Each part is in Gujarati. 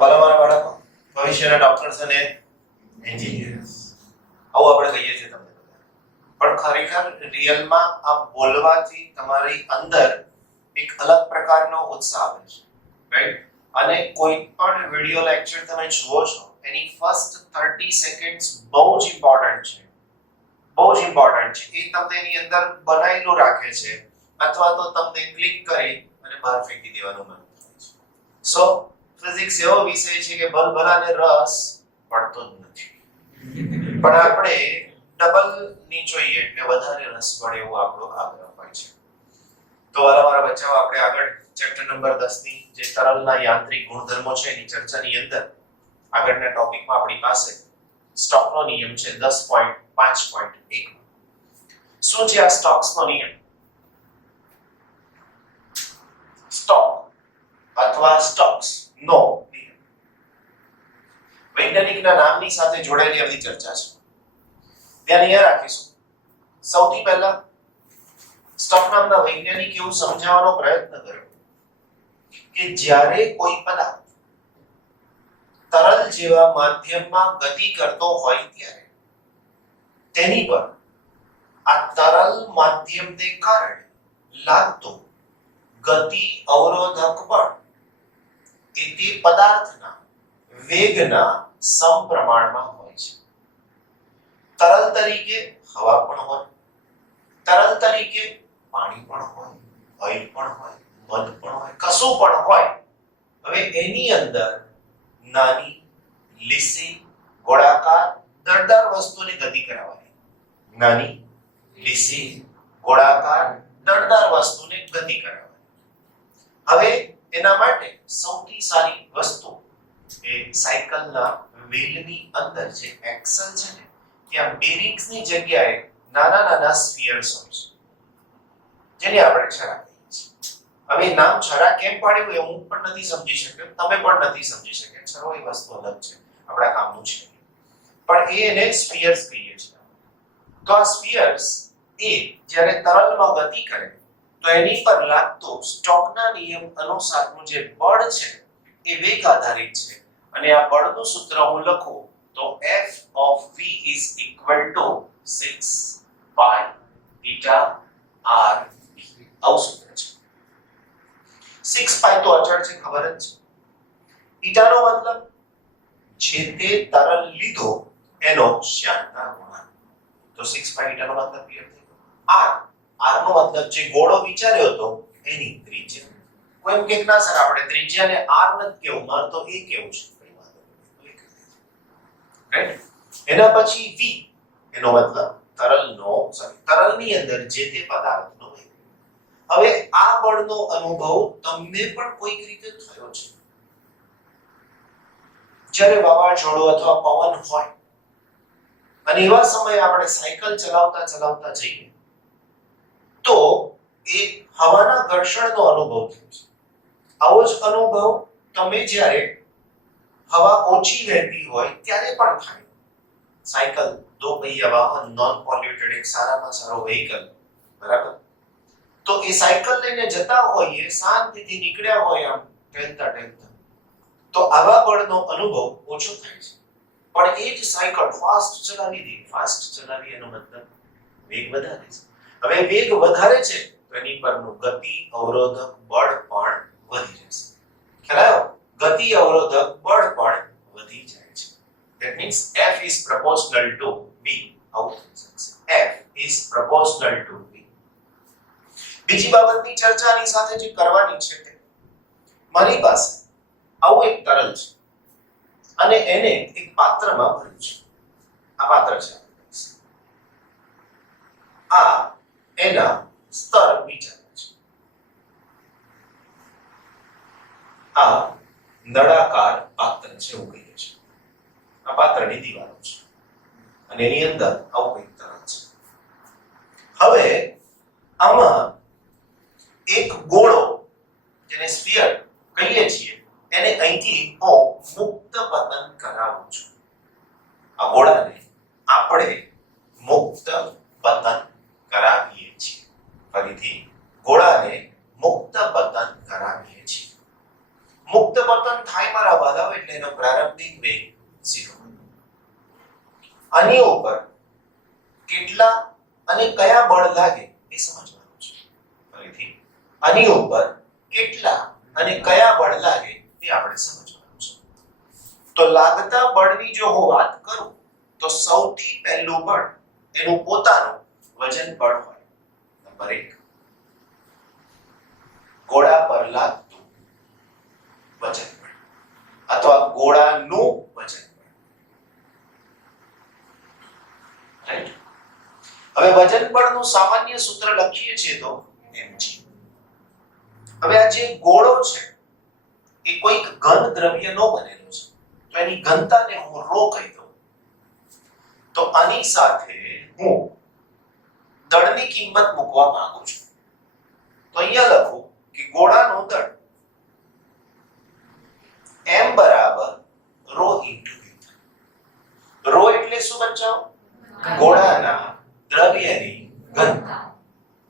ભલા મારા બાળકો, ભવિષ્યના ડોક્ટર્સ અને એન્જિનિયર્સ આવું આપણે કહીએ છીએ તમને બધા, પણ ખરેખર રિયલમાં આ બોલવાથી તમારી અંદર એક અલગ પ્રકારનો ઉત્સાહ આવે છે, રાઈટ? અને કોઈ પણ વિડિયો લેક્ચર તમે જુઓ છો એની ફર્સ્ટ 30 સેકન્ડ્સ બહુ જ ઇમ્પોર્ટન્ટ છે, બહુ જ ઇમ્પોર્ટન્ટ છે. એ તમને એની અંદર બનાયેલું રાખે છે અથવા તો તમને ક્લિક કરી અને બહાર ફેંકી દેવાનું મન થાય છે. સો ફિઝિક્સ એવો વિષય છે કે ભલભલાને રસ પડતો જ નથી, પણ આપણે ડબલ ની જોઈએ એટલે વધારે રસ પડે એવો આપણો આગ્રહ હોય છે. તો મારા બચ્ચાઓ, આપણે આગળ ચેપ્ટર નંબર 10 ની જે તરલના યાંત્રિક ગુણધર્મો છે એની ચર્ચાની અંદર આગળના ટોપિકમાં આપણી પાસે સ્ટોકનો નિયમ છે 10.5.1. શું છે આ સ્ટોક્સનો નિયમ? સ્ટોક અથવા સ્ટોક્સ નો નિયમ વૈજ્ઞાનિકના નામની સાથે જોડાયેલી આપણી ચર્ચા છે. ધ્યાન અહીંયા રાખીશું. સૌથી પહેલા સ્ટોક નામના વૈજ્ઞાનિક એવું સમજાવવાનો પ્રયત્ન કર્યો કે જ્યારે કોઈ પદાર્થ તરલ જેવા માધ્યમમાં ગતિ કરતો હોય ત્યારે તેની પર આ તરલ માધ્યમને કારણે લાગતો ગતિ અવરોધક બળ એ તે પદાર્થના વેગના સમપ્રમાણમાં હોય છે. તરલ તરીકે હવા પણ હોય, તરલ તરીકે પાણી પણ હોય, ઓઇલ પણ હોય, મધ પણ હોય, કશું પણ હોય. હવે એની અંદર નાની, લીસી, ગોળાકાર, દળદાર વસ્તુની ગતિ કરાવવાની. નાની, લીસી, ગોળાકાર, દળદાર વસ્તુને ગતિ કરાવવાની. હવે એના માટે સૌથી સારી વસ્તુ એ સાયકલના વ્હીલની અંદર જે એક્સલ છે ને, ત્યાં બેરિંગ્સની જગ્યાએ નાના નાના સ્ફિયર્સ હોય છે, જેને આપણે છરા કહીએ છીએ. હવે નામ છરા કેમ પાડ્યું એ હું પણ નથી સમજી શક્યો, તમે પણ નથી સમજી શક્યા. છરો એ વસ્તુ અલગ છે, આપણા કામનું છે, પણ એને સ્ફિયર્સ કહીએ છીએ. તો આ સ્ફિયર્સ એ જ્યારે તરલમાં ગતિ કરે તો એની પર લાગતો સ્ટોકના નિયમ અનુસારનું જે બળ છે એ વેગ આધારિત છે. અને આ બળનું સૂત્ર હું લખું તો F of v is equal to 6 pi eta r. આવું સૂત્ર છે. 6 pi તો અચળ છે, ખબર જ છે. eta નો મતલબ જે તે તરલ લીધો એનો શ્યાનતા ગુણાંક. તો 6 pi eta નો મતલબ ક્લિયર થઈ ગયો. r નો મતલબ જે ગોળો વિચાર્યો હતો એની ત્રિજ્યા. કોઈ એમ કે ના સર, આપણે ત્રિજ્યાને r નથી કેવું, મારે તો એ કેવું છે. રાઈટ? એના પછી v, એનો મતલબ તરલની અંદર જે તે પદાર્થનો વેગ. હવે આ બળનો અનુભવ તમને પણ કોઈક રીતે થયો છે. જ્યારે વાવાઝોડું અથવા પવન હોય અને એવા સમયે આપણે સાયકલ ચલાવતા ચલાવતા જઈએ તો એ હવાના ઘર્ષણનો અનુભવ થાય છે. આવો જ અનુભવ તમે જ્યારે હવા ઓછી વહેતી હોય ત્યારે પણ થાય. સાયકલ દો પૈયા વાહન, નોન પોલ્યુટેડ, એક સારામાં સારો વ્હીકલ, બરાબર? તો એ સાયકલ લઈને જતા હોઈએ, શાંતિથી નીકળ્યા હોય આમ ટેલતા ટેલતા, તો આવા બળનો અનુભવ ઓછો થાય છે. પણ એ જ સાયકલ ફાસ્ટ ચલાવી એનો મતલબ વેગ વધારે છે. હવે વેગ વધારે છે તો એની પરનું ગતિ અવરોધક બળ પણ વધી જશે. ખ્યાલ આવ્યો? ગતિ અવરોધક બળ પણ વધી જાય છે. That means F is proportional to V. આવું થઈ શકશે. F is proportional to V. બીજી બાબતની ચર્ચા આની સાથે જે કરવાની છે તે, મારી પાસે આવું એક તરલ છે અને એને એક પાત્રમાં ભર્યું છે. આ પાત્ર છે, આ એના સ્તર વિચારે છે. આ નળાકાર પાત્ર છે એવું કહીએ છીએ. આ પાત્રની દીવાલો છે અને એની અંદર આવું કંઈક તરલ છે. હવે આમાં એક ગોળો, જેને સ્ફિયર કહીએ છીએ, એને અહીંથી હું મુક્ત પતન કરાવું છું. આ ગોળાને આપણે મુક્ત પતન કરાવીએ છીએ. ફરીથી ગોળાને મુક્ત પતન કરાવીએ છીએ. મુક્ત પતન થાય મારા વાલાઓ એટલે એનો પ્રારંભિક વેગ 0. આની ઉપર કેટલા અને કયા બળ લાગે એ સમજવાનું છે. ફરીથી આની ઉપર કેટલા અને કયા બળ લાગે એ આપણે સમજવાનું છે. તો લાગતા બળની જો હું વાત કરું તો સૌથી પહેલું બળ એનું પોતાનું વજન બળ હોય. નંબર 1 ગોળા પર લાગતું વજન બળ અથવા ગોળાનું વજન બળ. રાઈટ. હવે વજન બળનું સામાન્ય સૂત્ર લખીએ છીએ તો mg. હવે આ જે ગોળો છે એ કોઈક ઘન દ્રવ્યનો બનેલો છે તો એની ઘનતાને હું ρ કહી દઉં. તો આની સાથે હું દળની કિંમત મૂકવા માંગુ છું. તો અહીંયા લખું કે ગોળાનું દળ m બરાબર ρ ઇન્ટુ v. ρ એટલે શું બચ્ચાઓ? ગોળાના દ્રવ્યની ઘનતા.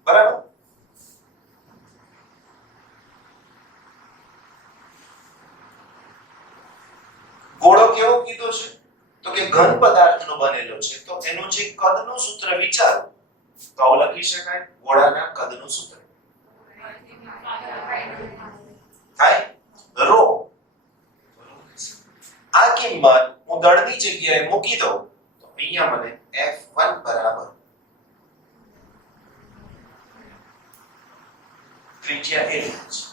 બરાબર. ગોળો કેવો કીધો છે? તો કે ઘન પદાર્થનો બનેલો છે તો એનું જે કદનું સૂત્ર વિચારો તો આવું લખી શકાય. ગોળાના કદનું સૂત્ર થાય ρ. આ કિંમત હું દળની જગ્યાએ મૂકી દઉં તો અહીંયા મને F1 બરાબર ત્રિજ્યા L છે.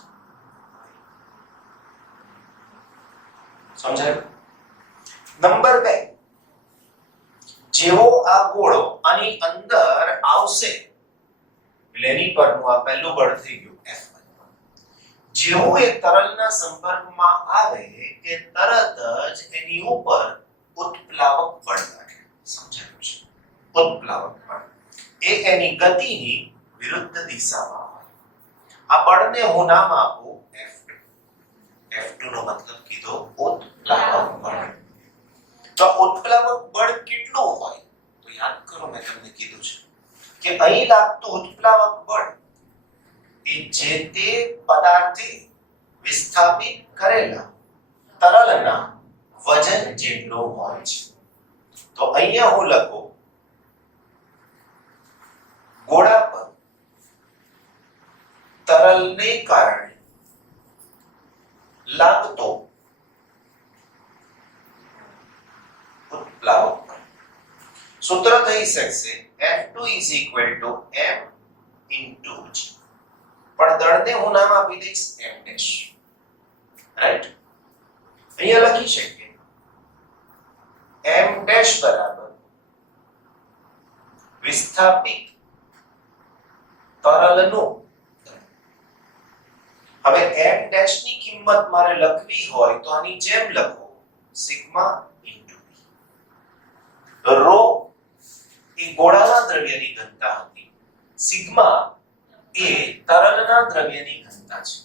સમજાયું? નંબર 2 જેવો આ ગોળો આની અંદર આવશે એટલે એની પરનું આ પહેલું બળ થઈ ગયું F1. જેવું એ તરલના સંપર્કમાં આવે કે તરત જ એની ઉપર ઉત્પ્લાવક બળ લાગે. સમજાયું છે? ઉત્પ્લાવક બળ એ એની ગતિની વિરુદ્ધ દિશામાં હોય. આ બળને હું નામ આપું F2. F2 નો મતલબ કીધો ઉત્પ્લાવક બળ. તો ઉત્પ્લાવક બળ કેટલું હોય તો યાદ કરો મેં તમને કીધું છે કે અહીં લાગતું ઉત્પ્લાવક બળ એ જે તે પદાર્થે વિસ્થાપિત કરેલા તરલના વજન જેટલો હોય છે. તો અહીંયા હું લખું ગોળા પર તરલને કારણે લાગતો ઉત્પ્લાવક બળ. સૂત્ર થઈ શકશે F2 m into g. પણ દળને હું નામ આપી દઈશ m dash. રાઈટ. અહીંયા લખી શકીએ m dash બરાબર વિસ્થાપિત તરલનું. હવે m dash ની કિંમત મારે લખવી હોય તો આની જેમ લખો સિગ્મા into v. ρ એ ગોળાના દ્રવ્યની ઘનતા હતી. સિગ્મા એ તરલના દ્રવ્યની ઘનતા છે.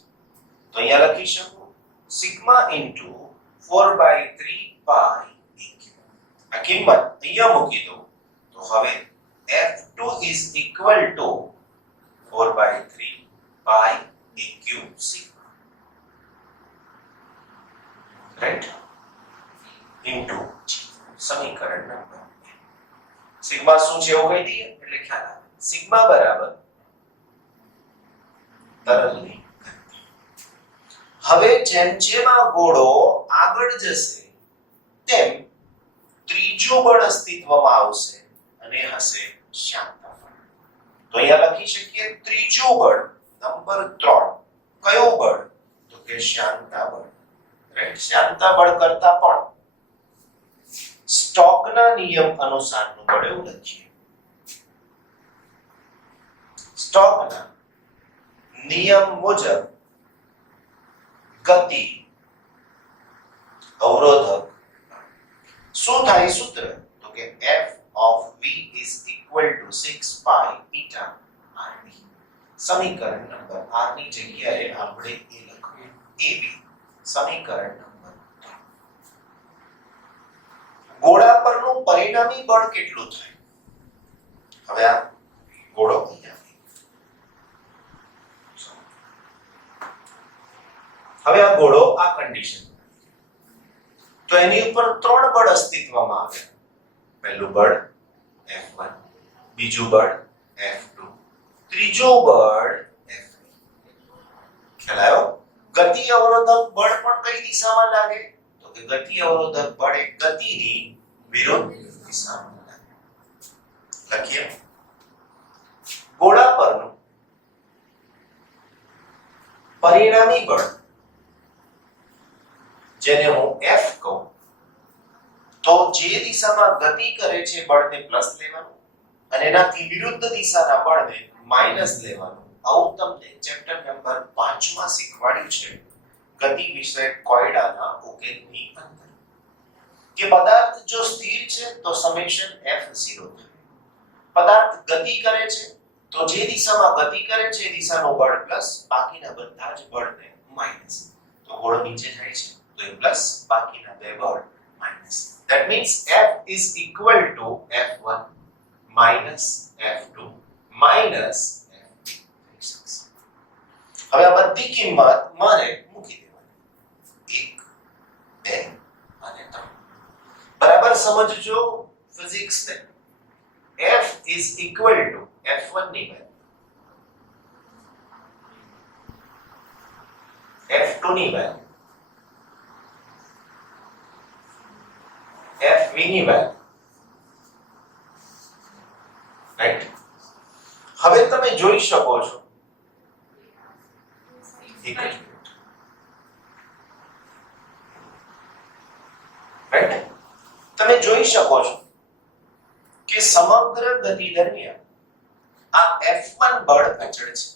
તો અહીંયા લખી શકું સિગ્મા into 4/3 pi eq. આ કિંમત અહીંયા મૂકી દો તો હવે F2 is equal to 4/3 pi eq sigma. Right? into g. સમીકરણ નંબર 2. સિગ્મા શું છે એવું કહી દઈએ એટલે ખ્યાલ આવે. સિગ્મા બરાબર તરલની ઘનતા. હવે જેમ જેમ આ ગોળો આગળ જશે તેમ ત્રીજું બળ અસ્તિત્વમાં આવશે અને હશે શ્યામતા બળ. તો અહીંયા લખી શકીએ ત્રીજું બળ નંબર 3 કયું બળ તો કે શ્યામતા બળ. રાઈટ. શ્યામતા બળ કરતા પણ સ્ટોકના નિયમ અનુસારનું બળ એવું લખીએ. સ્ટોકના નિયમ મુજબ ગતિ અવરોધક શું થાય સૂત્ર તો કે F of v is equal to 6 pi eta rv. સમીકરણ નંબર r ની જગ્યાએ આપણે એ લખીએ ab. સમીકરણ નંબર 3. ગોળા પરનું પરિણામી બળ કેટલું થાય? હવે આ ગોળો અહીંયા હવે આ ગોળો આ કન્ડિશન તો એની ઉપર ત્રણ બળ અસ્તિત્વમાં આવે. પહેલું બળ F1, બીજું બળ F2, ત્રીજું બળ F3. ખ્યાલ આવ્યો? ગતિ અવરોધક બળ પણ કઈ દિશામાં લાગે? તો કે ગતિ અવરોધક બળ એ ગતિની વિરુદ્ધ દિશામાં લાગે. લખીએ. ગોળા પરનું પરિણામી બળ જેને હું F કહું તો જે દિશામાં ગતિ કરે છે બળને પ્લસ લેવાનું અને એનાથી વિરુદ્ધ દિશાના બળને માઈનસ લેવાનું. આવું તમને ચેપ્ટર નંબર 5 માં શીખવાડ્યું છે ગતિ વિષય કોયડાના ઉકેલની અંદર કે પદાર્થ જો સ્થિર છે તો સમેશન F0 થાય. પદાર્થ ગતિ કરે છે તો જે દિશામાં ગતિ કરે છે એ દિશાનું બળ પ્લસ, બાકીના બધા જ બળને માઈનસ. તો ગોળો નીચે જાય છે તો એ પ્લસ, બાકીના બે બળ minus. That means F is equal to F1 minus F2 minus F3. હવે આ બધી કિંમત મારે મૂકી દેવાની. 1 2 અને 3. બરાબર સમજજો ફિઝિક્સ ને. F is equal to F1 ની વેલ્યુ, F2 ની વેલ્યુ, FV ની વેલ્યુ. રાઈટ? હવે તમે જોઈ શકો છો એક જ મિનિટ. રાઈટ? તમે જોઈ શકો છો કે સમગ્ર ગતિ દરમિયાન આ F1 બળ અચળ છે.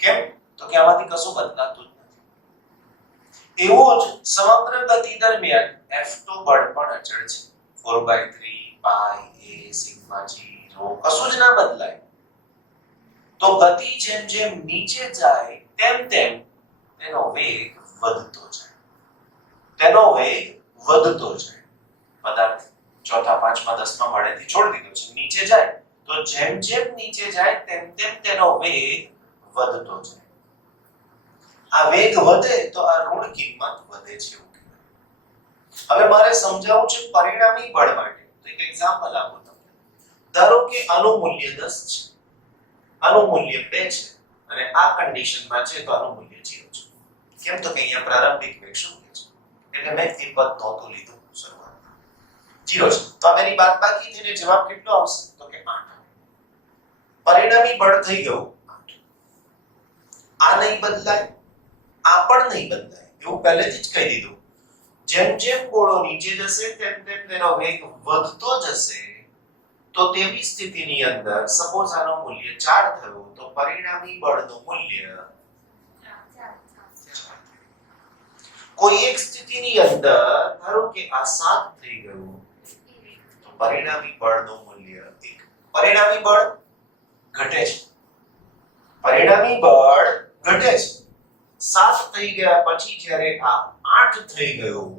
કેમ? તો કે આમાંથી કશું બદલાતું જ નથી. એવું જ સમગ્ર ગતિ દરમિયાન F2 બળ પણ અચળ છે. 4/3 પાઈ a સિગ્મા g rho કશું જ ના બદલાય. તો ગતિ જેમ જેમ નીચે જાય તેમ તેમ તેનો વેગ વધતો જાય. તેનો વેગ વધતો જાય. પદાર્થ ચોથા, પાંચમા, 10મા માળેથી છોડી દીધો છે. નીચે જાય તો જેમ જેમ નીચે જાય તેમ તેમ તેનો વેગ વધતો જાય. આ વેગ વધે તો આ ઋણ કિંમત વધે છે. હવે મારે સમજાવવું છે પરિણામી બળ માટે. તો એક એક્ઝામ્પલ આપું તમને. ધારો કે આનું મૂલ્ય 10 છે, આનું મૂલ્ય 2 છે અને આ કન્ડિશનમાં છે તો આનું મૂલ્ય 0 છે. કેમ? તો કે અહીંયા પ્રારંભિક વેગ શૂન્ય છે. એટલે મેં એ પદ નહોતું લીધું શરૂઆતમાં. 0 છે. તો આ બેની બાદબાકી થઈને જવાબ કેટલો આવશે? તો કે 8. પરિણામી બળ થઈ ગયું 8. આ નહીં બદલાય, આ પણ નહીં બદલાય. એવું પહેલેથી જ કહી દીધું. જેમ જેમ ગોળો નીચે જશે તેમ તેમ તેનો વેગ વધતો જશે. તો તેવી સ્થિતિની અંદર સપોઝ આનું મૂલ્ય 4 થયું તો પરિણામી બળનું મૂલ્ય 4. કોઈ એક સ્થિતિની અંદર ધારો કે આ 7 થઈ ગયું તો પરિણામી બળનું મૂલ્ય 1. પરિણામી બળ ઘટે છે. પરિણામી બળ ઘટે છે. 7 થઈ ગયા પછી જ્યારે આ 8 થઈ ગયું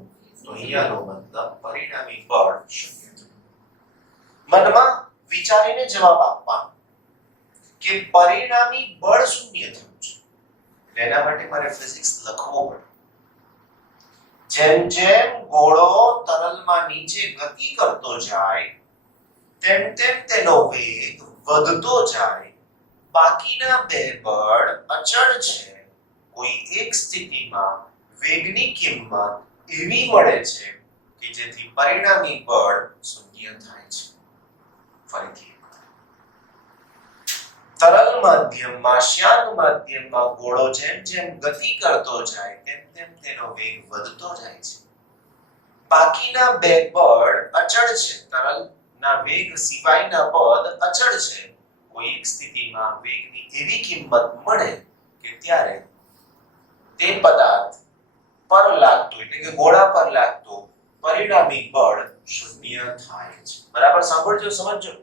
તો અહીંયાનો મતલબ પરિણામી બળ 0 થયું. મનમાં વિચારીને જવાબ આપવાનો કે પરિણામી બળ 0 થયું છે. એના માટે મારે ફિઝિક્સ લખવો પડે. જેમ જેમ ગોળો તરલમાં નીચે ગતિ કરતો જાય તેમ તેમ તેનો વેગ વધતો જાય. બાકીના બે બળ અચળ છે. કોઈ એક સ્થિતિમાં વેગની કિંમત એવી મળે છે કે જેથી પરિણામી બળ 0 થાય છે. ફરીથી તરલ માધ્યમમાં, શ્યાન માધ્યમમાં ગોળો જેમ જેમ ગતિ કરતો જાય તેમ તેમ તેનો વેગ વધતો જાય છે. બાકીના બે બળ અચળ છે. તરલના વેગ સિવાયના પદ અચળ છે. કોઈ એક સ્થિતિમાં વેગની એવી કિંમત મળે કે ત્યારે તે પદાર્થ પર લાગતું એટલે કે ગોળા પર લાગતું પરિણામી બળ 0 થાય છે. બરાબર સાંભળજો, સમજજો.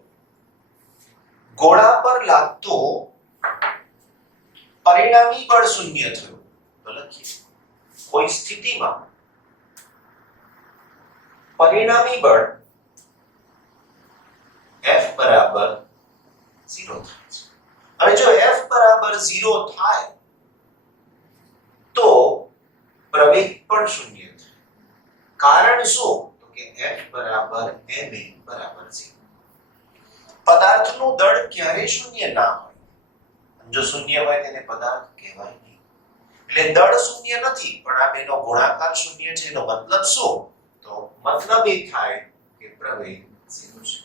ગોળા પર લાગતું પરિણામી બળ 0 થયું તો લખીએ કોઈ સ્થિતિમાં પરિણામી બળ F બરાબર 0 થાય છે. હવે જો F બરાબર 0 થાય તો પણ શૂન્ય થાય. કારણ શું? તો કે F બરાબર ma બરાબર 0. પદાર્થનું દળ ક્યારે શૂન્ય ના હોય. જો શૂન્ય હોય તેને પદાર્થ કહેવાય નહીં. એટલે દળ શૂન્ય નથી પણ આ બેનો ગુણાકાર શૂન્ય છે. એનો મતલબ શું? તો મતલબ એ થાય કે પ્રવેગ 0 છે.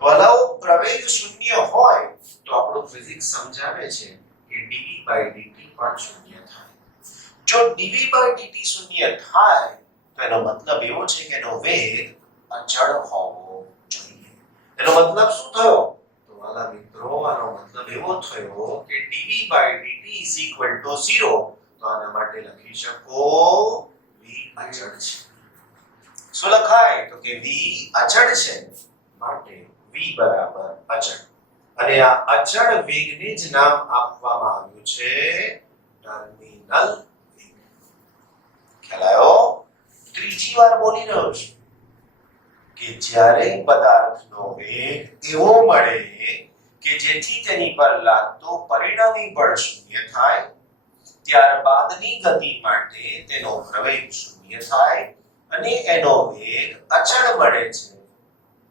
વલાઓ પ્રવેગ શૂન્ય હોય તો આપણું ફિઝિક્સ સમજાવે છે કે dv/dt પણ શૂન્ય થાય. જો dv/dt શૂન્ય થાય તો એનો મતલબ એવો છે કે એનો વેગ અચળ હોવો જોઈએ. એનો મતલબ શું થયો? તો વાલા મિત્રો આનો મતલબ એવો થયો કે dv/dt 0. તો આના માટે લખી શકો v અચળ છે. શું લખાય? તો કે v અચળ છે માટે v બરાબર અચળ. અને આ અચળ વેગને જ નામ આપવામાં આવ્યું છે ટર્મિનલ વેગ. ખ્યાલ આવ્યો? ત્રીજી વાર બોલી રહ્યો છું કે જ્યારે પદાર્થનો વેગ એવો મળે કે જેથી તેની પર લાગતો પરિણામી બળ શૂન્ય થાય, ત્યારબાદની ગતિ માટે તેનો પ્રવેગ શૂન્ય થાય અને એનો વેગ અચળ મળે છે.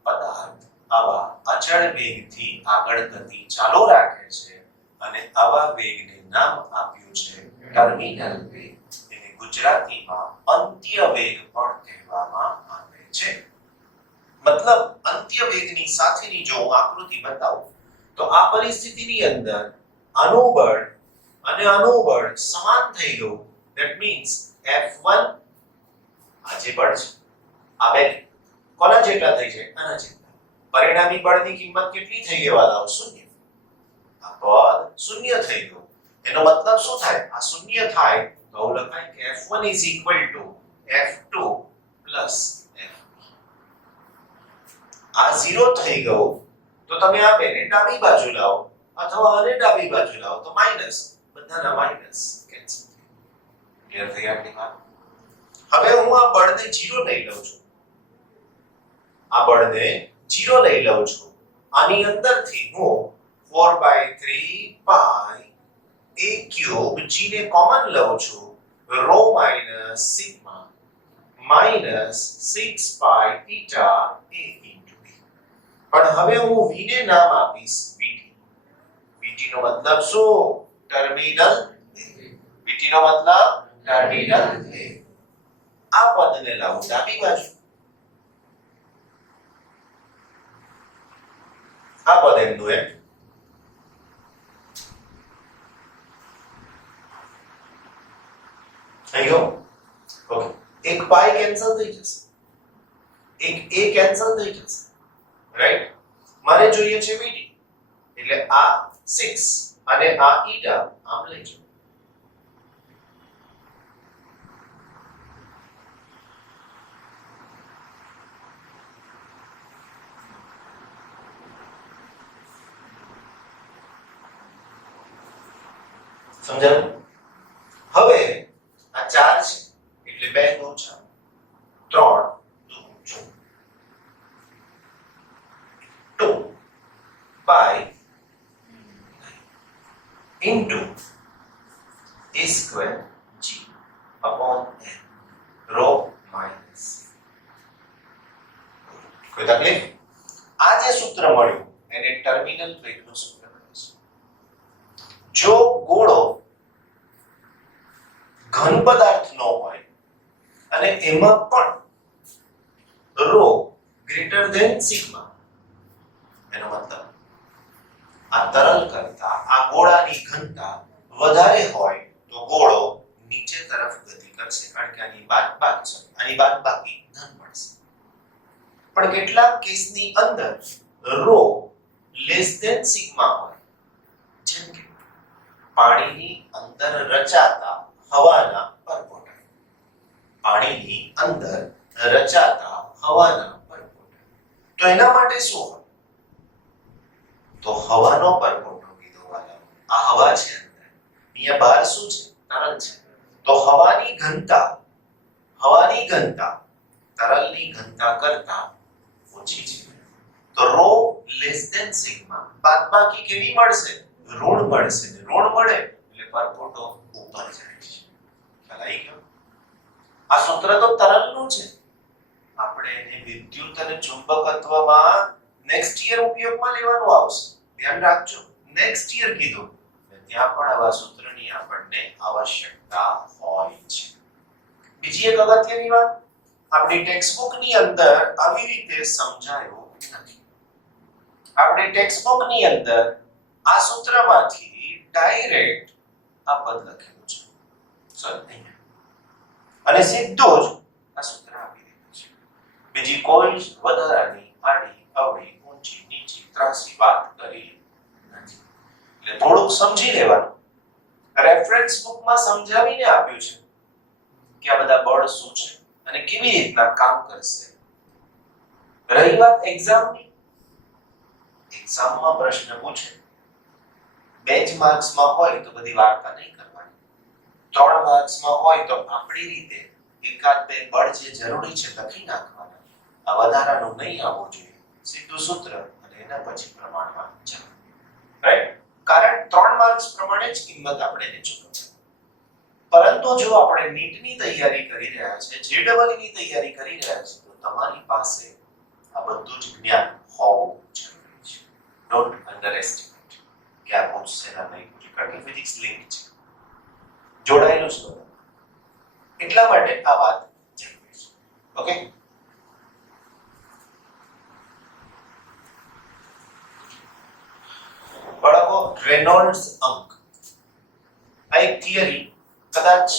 પદાર્થ આવા અચળ વેગથી આગળ ગતિ ચાલુ રાખે છે અને આવા વેગને નામ આપ્યું છે ટર્મિનલ વેગ. એને ગુજરાતીમાં અંત્ય વેગ પણ કહેવામાં આવે છે. મતલબ અંત્ય વેગની સાથેની જો હું આકૃતિ બતાવું તો આ પરિસ્થિતિની અંદર અનુબળ અને અનુબળ સમાન થઈ ગયું. ધેટ મીન્સ F1 આ જે બળ છે આ બે કોના જેટલા થઈ જાય? આના જેટલા. પરિણામી બળની કિંમત કેટલી થઈ ગઈ વાલાઓ? શૂન્ય. આ પદ શૂન્ય થઈ ગયું. એનો મતલબ શું થાય? આ શૂન્ય થાય તો આવું લખાય કે F1 F2 F. આ 0 થઈ ગયું તો તમે આ બેને ડાબી બાજુ લાવો અથવા આને ડાબી બાજુ લાવો તો માઈનસ. બધાના માઈનસ કેન્સલ થઈ. ક્લિયર થઈ આપણી વાત? હવે હું આ બળને 0 લઈ લઉં છું. આ બળને 0 લઈ લઉં છું. આની અંદરથી હું 4/3 પાઈ a ક્યુબ g ને કોમન લઉં છું. rho minus sigma minus 6 pi theta a into b. પણ હવે હું v ને નામ આપીશ vt. vt નો મતલબ શું? ટર્મિનલ. vt નો મતલબ ટર્મિનલ. આ પદને લાવું ડાબી બાજુ. આ પદ એમનું એમ. થઈ ગયો? ઓકે. એક પાઈ કેન્સલ થઈ જશે. એક a કેન્સલ થઈ જશે. રાઈટ? મારે જોઈએ છે vt. એટલે આ 6 અને આ eta આમ લઈ જાઓ. સમજાયું? હવે આ 4 છે એટલે 2 * 4 3 2 by into a square g upon n rho minus. કોઈ તકલીફ? આ જે સૂત્ર મળ્યું એને ટર્મિનલ વેગનું સૂત્ર કહે છે. જો ગોળો ઘન પદાર્થનો હોય અને એમાં પણ rho greater than sigma, એનો મતલબ આ તરલ કરતા આ ગોળાની ઘનતા વધારે હોય તો ગોળો નીચે તરફ ગતિ કરશે કારણ કે આની બાદબાકી ધન મળશે. પણ કેટલાક કેસની અંદર rho less than sigma હોય, જેમ કે પાણીની અંદર રચાતા હવાના પરપોટા. પાણીની અંદર રચાતા હવાના પરપોટા. તો એના માટે શું હોય? તો હવાનો પરપોટો કીધો વાલા. આ હવા છે અંદર. અહીંયા બહાર શું છે? તરલ છે. તો હવાની ઘનતા તરલની ઘનતા કરતા ઓછી છે. તો rho less than sigma બાદબાકી કેવી મળશે? ઋણ મળશે. ઋણ મળે એટલે પરપોટો ઉપર જાય છે. ખ્યાલ આવી ગયો? આ સૂત્ર તો તરલનું છે. આપણે એને વિદ્યુત અને ચુંબકત્વમાં નેક્સ્ટ યર ઉપયોગમાં લેવાનું આવશે. ધ્યાન રાખજો, નેક્સ્ટ યર કીધું. ત્યાં પણ આવા સૂત્રની આપણને આવશ્યકતા હોય છે. બીજી એક અગત્યની વાત, આપણી ટેક્સ્ટબુકની અંદર આવી રીતે સમજાયું નથી. આપણી ટેક્સ્ટબુકની અંદર આ સૂત્રમાંથી ડાયરેક્ટ આ પદ લખેલું છે. સર અહીંયા અને સીધો જ આ સૂત્ર આપી દીધું છે. બીજી કોઈ જ વધારાની આડી અવળી ઊંચી નીચી ત્રાસી વાત કરી નથી. એટલે થોડુંક સમજી લેવાનું. રેફરન્સ બુકમાં સમજાવીને આપ્યું છે કે આ બધા બળ શું છે અને કેવી રીતના કામ કરશે. રહી વાત એક્ઝામની, એક્ઝામમાં પ્રશ્ન પૂછે, 2 જ માર્ક્સમાં હોય તો બધી વાર્તા નહીં કરવાની. 3 માર્ક્સમાં હોય તો આપણી રીતે એકાદ બે બળ જે જરૂરી છે લખી નાખવાના. આ વધારાનું નહીં આવવું જોઈએ. સીધું સૂત્ર અને એના પછી પ્રમાણમાં જવાનું. રાઈટ? કારણ 3 માર્ક્સ પ્રમાણે જ કિંમત આપણે એને ચૂકવવાની. પરંતુ જો આપણે નીટની તૈયારી કરી રહ્યા છે, જેડબલઈ ની તૈયારી કરી રહ્યા છે, તો તમારી પાસે આ બધું જ જ્ઞાન હોવું જરૂરી છે. ડોન્ટ અંડરએસ્ટિમેટ કે આ પૂછશે ના નહીં પૂછે, કારણ કે ફિઝિક્સ લિંક છે, જોડાયેલું છે બધા. એટલા માટે આ વાત જરૂરી છે. ઓકે, બાળકો, રેનોલ્ડ્સ અંક આ એક થિયરી, કદાચ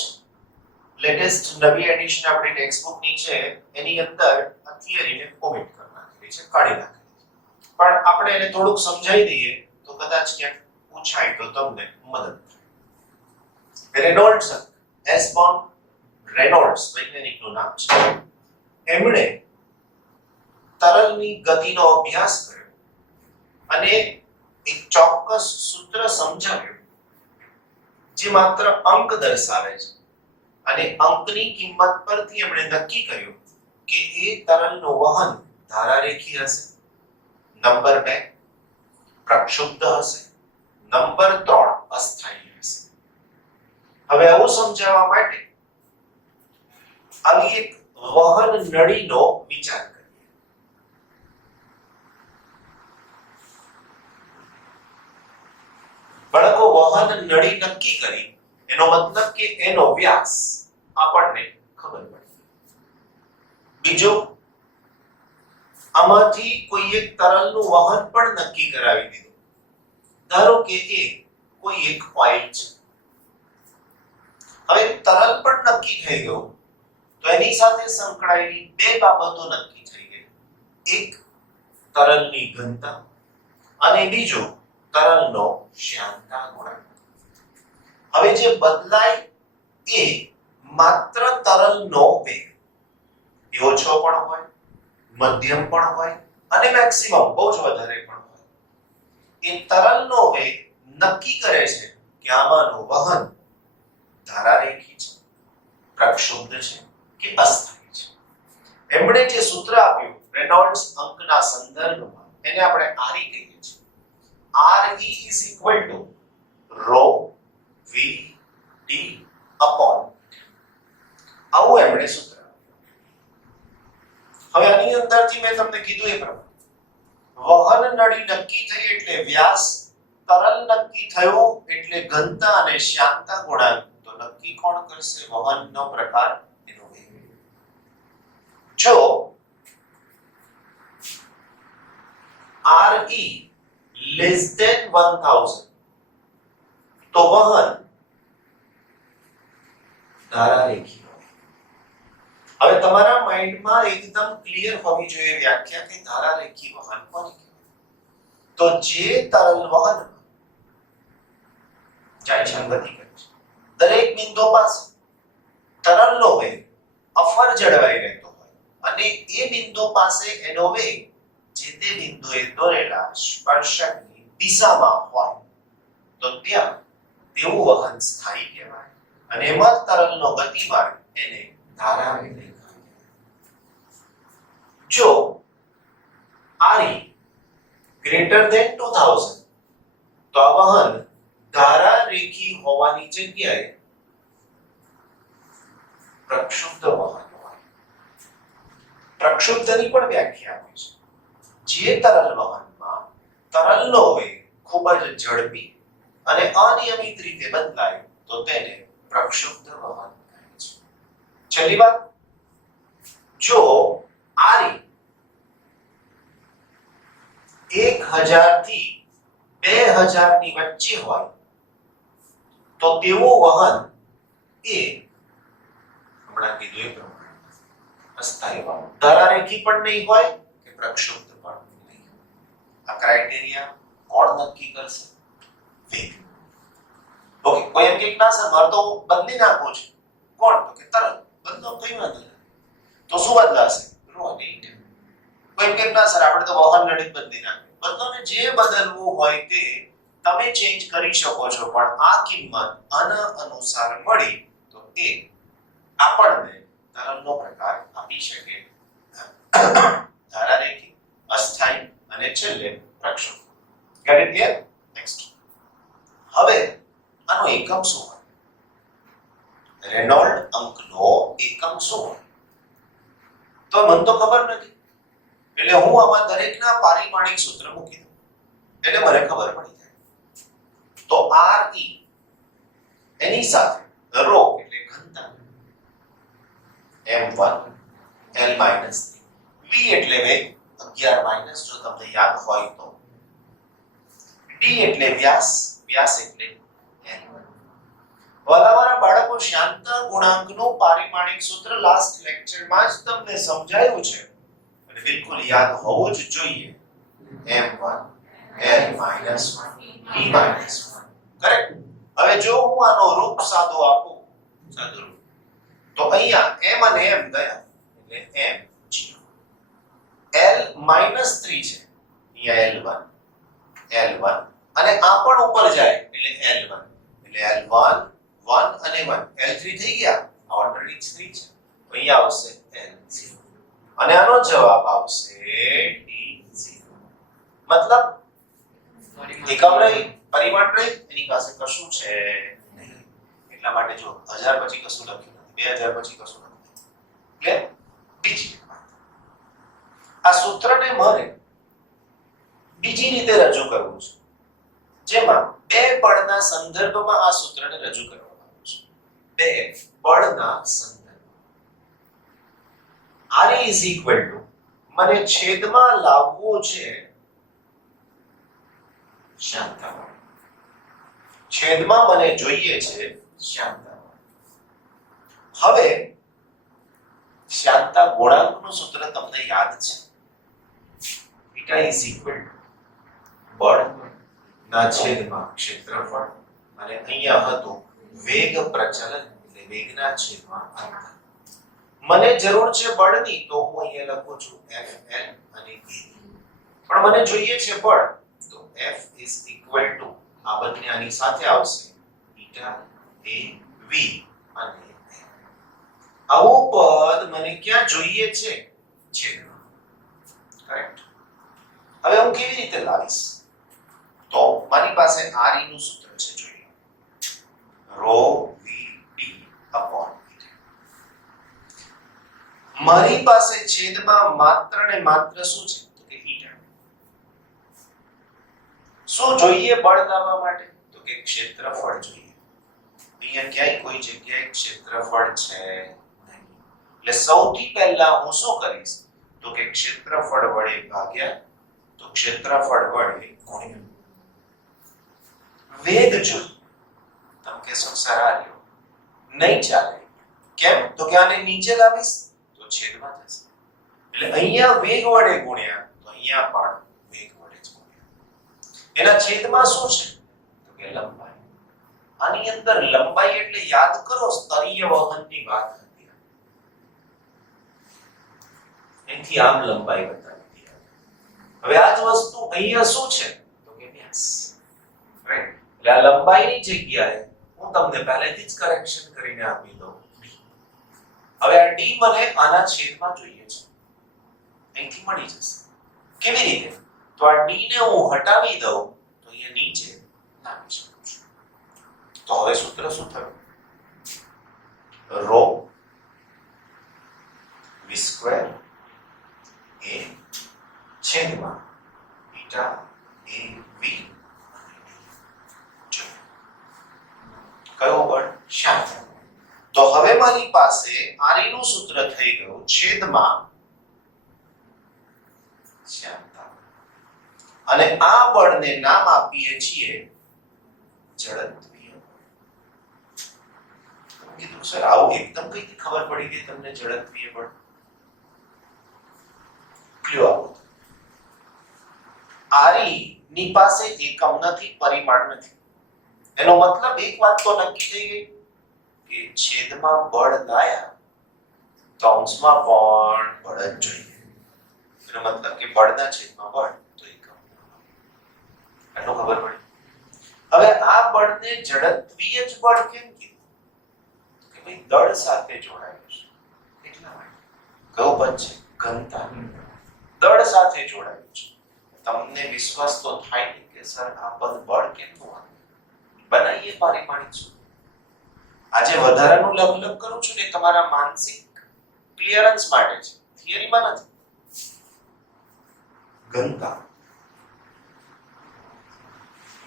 લેટેસ્ટ નવી એડિશન આપણી ટેક્સ્ટબુક ની છે એની અંદર આ થિયરીને ઓમિટ કરી નાખેલી છે, કાઢી નાખેલી છે. પણ આપણે એને થોડુંક સમજાવી દઈએ તો કદાચ ક્યાંક પૂછાય તો તમને મદદ થાય. રેનોલ્ડ્સ અંક, એસ બોન રેનોલ્ડ્સ વૈજ્ઞાનિકનું નામ છે. એમણે તરલની ગતિનો અભ્યાસ કર્યો અને એક ચોક્કસ સૂત્ર સમજાવ્યું જે માત્ર અંક દર્શાવે છે અને અંકની કિંમત પરથી એમણે નક્કી કર્યું કે એ તરલનું વહન ધારારેખી હશે. નંબર 2 પ્રક્ષુબ્ધ હશે. નંબર 3 અસ્થાયી હશે. હવે આવું સમજાવવા માટે આવી એક વહન નળીનો વિચાર કરીએ. બાળકો, વહન નળી નક્કી કરી એનો મતલબ કે એનો વ્યાસ આપણને ખબર પડી. બીજો, આમાંથી કોઈ એક તરલનું વહન પણ નક્કી કરાવી દીધું. ધારો કે એ કોઈ એક ઓઇલ છે. હવે તરલ પણ નક્કી થઈ ગયું તો એની સાથે સંકળાયેલી 2 બાબતો નક્કી થઈ ગઈ. એક તરલની ઘનતા અને બીજો તરલનો શ્યાનતા ગુણાંક. હવે જે બદલાય એ માત્ર તરલનો વેગ. એ ઓછો પણ હોય, મધ્યમ પણ હોય અને મેક્સિમમ બહુ જ વધારે પણ હોય. એ તરલનો વેગ નક્કી કરે છે કે આમાંનું વહન ધારારેખી છે, પ્રક્ષુબ્ધ છે કે અસ્થાયી છે. એમણે જે સૂત્ર આપ્યું રેનોલ્ડ્સ અંકના સંદર્ભમાં, એને આપણે આરી કહીએ છીએ. Re is equal to rho v t upon. આવું એમણે સૂત્ર આપ્યું. હવે આની અંદરથી મેં તમને કીધું એ પ્રમાણે વહન નળી નક્કી થઈ એટલે વ્યાસ, તરલ નક્કી થયો એટલે ઘનતા અને શ્યાનતા ગુણાંક. તો નક્કી કોણ કરશે? વહનનો પ્રકાર, એનો વેગ. જો Re less than 1000 તો વહન ધારારેખી હોય. હવે તમારા માઇન્ડમાં એકદમ ક્લિયર હોવી જોઈએ વ્યાખ્યા કે ધારારેખી વહન કોને કહેવાય. તો જે તરલ વહન જાય છે ગતિ કરે છે, દરેક બિંદુ પાસે તરલનો વેગ અફર જળવાઈ રહેતો હોય અને એ બિંદુ પાસે એનો વેગ જે તે બિંદુએ દોરેલા સ્પર્શકની દિશામાં હોય તો ત્યાં તેવું વહન સ્થાયી કહેવાય અને એમાં તરલનો ગતિમાર્ગ એને ધારારેખી કહેવાય. જો Re greater than 2000 તો આ વહન ધારારેખી હોવાની જગ્યાએ પ્રક્ષુબ્ધ વહન હોય. પ્રક્ષુબ્ધની પણ વ્યાખ્યા આપી છે. જે તરલ વહનમાં તરલનો વેગ ખૂબ જ ઝડપી અને અનિયમિત રીતે બદલાય તો તેને પ્રક્ષુબ્ધ વહન કહે છે. છેલ્લી વાત, જો આરી 1000 થી 2000 ની વચ્ચે હોય તો તેવું વહન એ હમણાં કીધું એ પ્રમાણે અસ્થાયી વહન, ધરારેખી પણ નહીં હોય કે પ્રક્ષુબ્ધ પણ નહીં. આ ક્રાઇટેરિયા કોણ નક્કી કરશે? વેગ. ઓકે, કોઈ એમ કે ના સર મારે તો બદલી નાખવો છે. કોણ? તો કે તરલ. બદલો, કઈ વાંધો નહીં. તો શું બદલાશે? રો અને ઈટા. કોઈ એમ કે ના સર આપણે તો વહન ગણિત બદલી નાખીએ. બદલોને જે બદલવું હોય તે તમે ચેન્જ કરી શકો છો, પણ આ કિંમત આના અનુસાર મળી તો એ આપણને તરલનો પ્રકાર આપી શકે. ધારારેખી, અસ્થાયી અને છેલ્લે પ્રક્ષુબ્ધ. Get it clear? નેક્સ્ટ. હવે આનો એકમ શું હોય? રેનોલ્ડ અંકનો એકમ શું હોય? તો મને તો ખબર નથી. એટલે હું આમાં દરેકના પારિમાણિક સૂત્ર મૂકી દઉં એટલે મને ખબર પડી જાય. તો RE એની સાથે રો એટલે ઘનતા, m1 L - v એટલે વેગ 11 જો તમને યાદ હોય તો, d એટલે વ્યાસ, વ્યાસ એટલે l. વાલાવાળા બાળકો, શ્યાનતા ગુણાંકનું પારિમાણિક સૂત્ર લાસ્ટ લેક્ચરમાં જ તમને સમજાયું છે અને બિલકુલ યાદ હોવું જ જોઈએ. m1 L - 1 d - 1. કરેક્ટ. હવે જો હું આનો રૂપ સાદો આપું, સાદો રૂપ, તો અહીંયા m અને m ગયા એટલે m0. L - 3 છે, અહીંયા L1 અને આ પણ ઉપર જાય એટલે L1 એટલે L1 1 અને 1 L3 થઈ ગયા. ઓલરેડી 3 છે તો અહીંયા આવશે L0 અને આનો જવાબ આવશે D0. મતલબ એકમ રહી, પરિમાણ રહી, એની પાસે કશું છે નહીં. એટલા માટે જો 1000 પછી કશું લખ્યું નથી, 2000 પછી કશું નથી. એટલે બીજી વાત, આ સૂત્રને મારે બીજી રીતે રજૂ કરવું છે, જેમાં બે બળના સંદર્ભમાં આ સૂત્રને રજૂ કરવામાં આવ્યું છે. બે બળના સંદર્ભ. RE મને છેદમાં લાવવો છે શ્યાનતા બળ. છેદમાં મને જોઈએ છે શ્યાનતા બળ. હવે શ્યાનતા ગુણાંકનું સૂત્ર તમને યાદ છે. θ બળ ના છેદમાં ક્ષેત્રફળ અને અહીંયા હતું વેગ પ્રચલન એટલે વેગના છેદમાં અંતર. મને જરૂર છે બળની તો હું અહીંયા લખું છું Fl અને v. પણ મને જોઈએ છે બળ તો F આ બંને આની સાથે આવશે θ a v અને આવું પદ મને ક્યાં જોઈએ છે? છેદમાં. કરેક્ટ. હવે હું કેવી રીતે લાવીશ? તો મારી પાસે RE નું સૂત્ર છે, જોઈએ. rho v d/θ. મારી પાસે છેદમાં માત્ર ને માત્ર શું છે? તો કે θ. શું જોઈએ બળ લાવવા માટે? તો કે ક્ષેત્રફળ જોઈએ. અહીંયા ક્યાંય કોઈ જગ્યાએ ક્ષેત્રફળ છે નહીં. એટલે સૌથી પહેલા હું શું કરીશ? તો કે ક્ષેત્રફળ વડે ભાગ્યા, તો ક્ષેત્રફળ વડે ગુણ્યા. વેગ જો તમે કહેશો સર આ લ્યો, નહીં ચાલે. કેમ? તો કે આને નીચે લાવીશ તો છેદમાં જશે. એટલે અહીંયા વેગ વડે ગુણ્યા તો અહીંયા પણ વેગ વડે જ ગુણ્યા. એના છેદમાં શું છે? તો કે લંબાઈ. આની અંદર લંબાઈ એટલે યાદ કરો સ્તરીય વહનની વાત હતી. અહીંથી આમ લંબાઈ બતાવી. હવે આ જ વસ્તુ અહીંયા શું છે? તો કે વ્યાસ. રાઈટ. એટલે આ લંબાઈની જગ્યાએ હું તમને પહેલેથી જ કરેક્શન કરીને આપી દઉં. હવે આ d મને આના છેદમાં જોઈએ છે. અહીંથી મળી જશે. કેવી રીતે? તો આ d ને હું હટાવી દઉં તો અહીંયા નીચે લાવી શકું છું. તો હવે સૂત્ર શું થયું? rho કયો બળ? શ્યામતા. તો હવે મારી પાસે આની નું સૂત્ર થઈ ગયું છેદમાં શ્યામતા, અને આ બળને નામ આપીએ છીએ જડત્વીય. કીધું સર આવું એકદમ કઈ ખબર પડી ગઈ તમને જડત્વીય બળ? ક્લિયર આવો. આરી ની પાસે એકમ નથી, પરિમાણ નથી. એનો મતલબ એક વાત તો નક્કી થઈ ગઈ કે છેદમાં બળ લાયા કૌંસમાં પણ બળ જ જોઈએ. એનો મતલબ કે બળના છેદમાં બળ તો એકમ. એટલો ખબર પડી. હવે આ બળને જડત્વીય જ બળ કેમ કીધું? કે ભાઈ દળ સાથે જોડાયેલું છે એટલા માટે. કયો પદ છે? ઘનતા. દળ સાથે જોડાયેલું છે. તમને વિશ્વાસ તો થાય નહીં કે સર આ પદ બળ કેમ હોય? બનાવીએ પારિમાણિક સૂત્ર. આજે વધારાનું લઘુલક કરું છું ને તમારા માનસિક ક્લિયરન્સ માટે છે, થિયરીમાં નથી. ઘનતા,